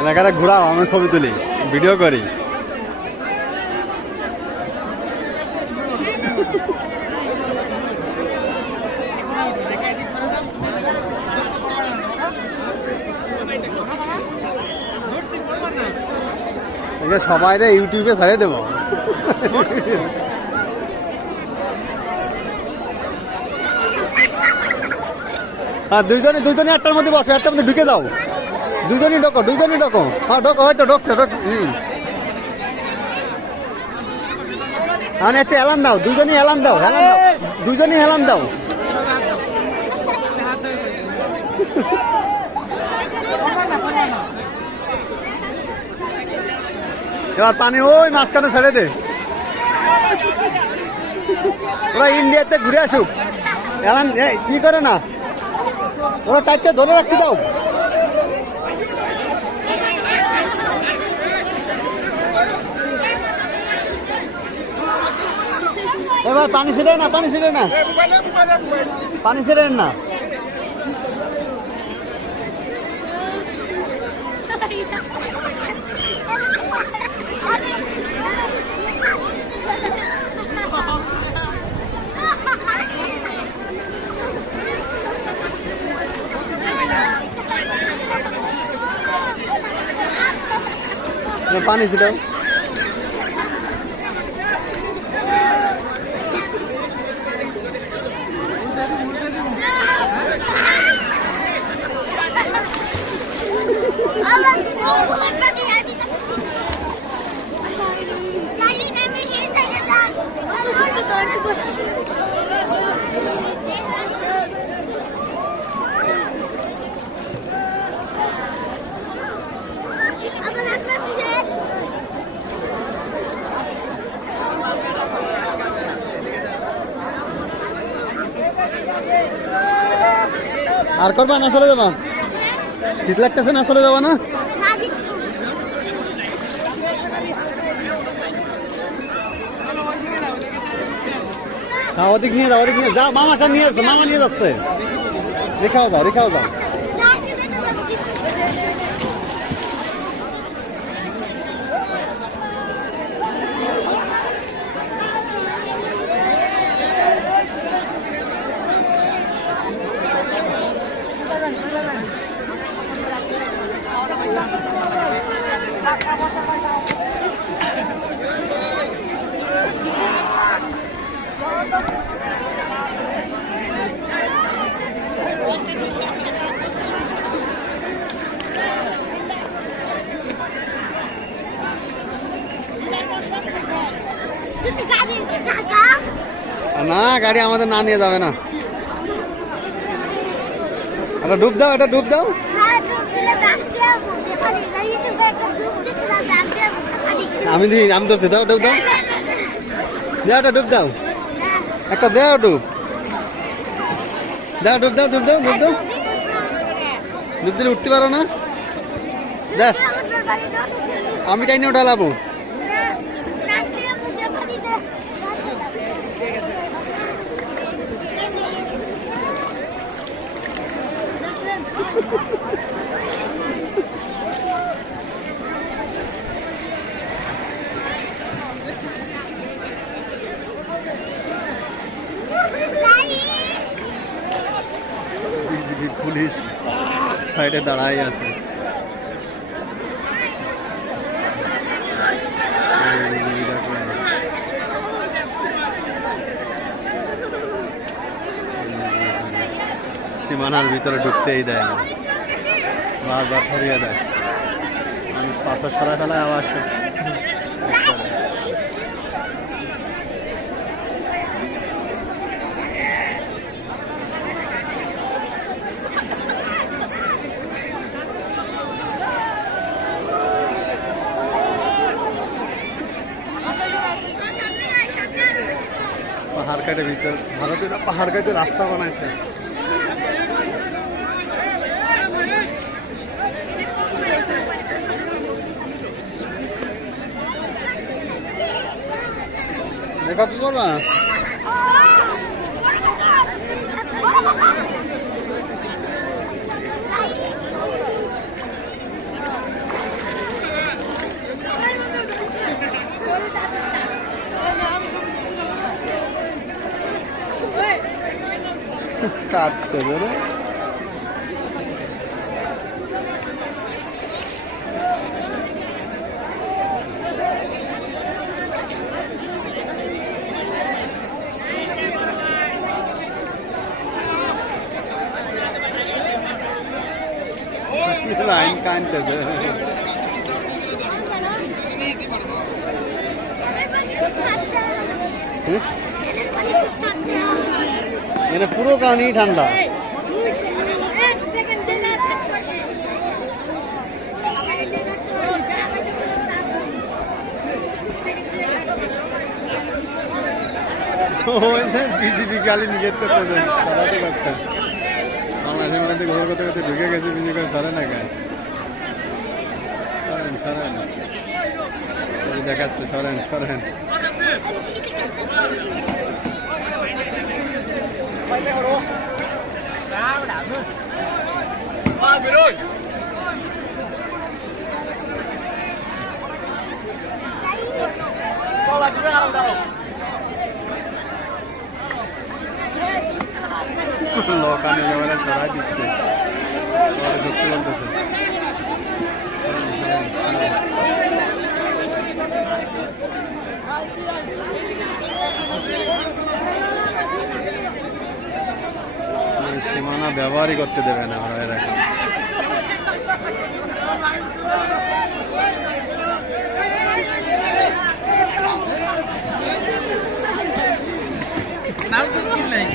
এলাকাটা ঘোরাও, আমি ছবি তুলি, ভিডিও করি। সবাই ইউটিউবে ছাড়িয়ে দেবো। হ্যাঁ, দুইজনই একটার মধ্যে বসো, একটার মধ্যে ঢুকে দাও। দুইজনই ঢোকো। হ্যাঁ ঢোকো, হয়তো ঢোকছে। হ্যাঁ, একটু এলান দাও, দুইজনই এলান দাও। দুইজনই হেলান দাও। এবার পানি ওই মাঝখানে ছেড়ে দে। ওরা ইন্ডিয়াতে ঘুরে আসুক, এলান কি করে না, ওরা টাইটটা ধরে রাখতে দাও। এবার পানি ছেড়ে না। পানি ছিটাও। আর করবা না, চলে যাবা? শীত লাগতেছে না, চলে যাবা না? ওদিক নিয়ে যাও, যাও। মামা নিয়ে যাচ্ছে। রেখাও যাও। না, গাড়ি আমাদের না নিয়ে যাবে না। এটা ডুব দাও। আমি ধরছি, দাও ডুব দাও। একটা ডুব দাও, একটা দেও ডুব দাও। ডুব দিলে উঠতে পারো না? দেখ, আমি টাইনে উঠালাবো। পুলিশ সাইডে দাঁড়াই আছে। সীমানার ভিতরে ঢুকতেই দেয় না, বারবার সরিয়ে দেয়। পাথর সরা ফেলায় আওয়াজ। পাহাড় কাটে ভিতর, ভারতের পাহাড় কাটে রাস্তা বানাইছে। দেখা কি করবা? কাটতে ধরে লাইন কানতেছে মানে পুরো কানি ঠান্ডা বিজেপি গালি নিষেধ করতেছে তাড়াতে পারছেন মাঝে মাঝে ঘর করতে করতে ঢুকে গেছে বিজেপি করে ধরে না গায়ে সরেন সরেন দেখাচ্ছে সরেন সরেন লোকানে যাওয়ার সরাই দিচ্ছে ঢুকতে বলতেছে সীমানা ব্যবহারই করতে দেবে না ওরা এরকম নাম তো কি নাই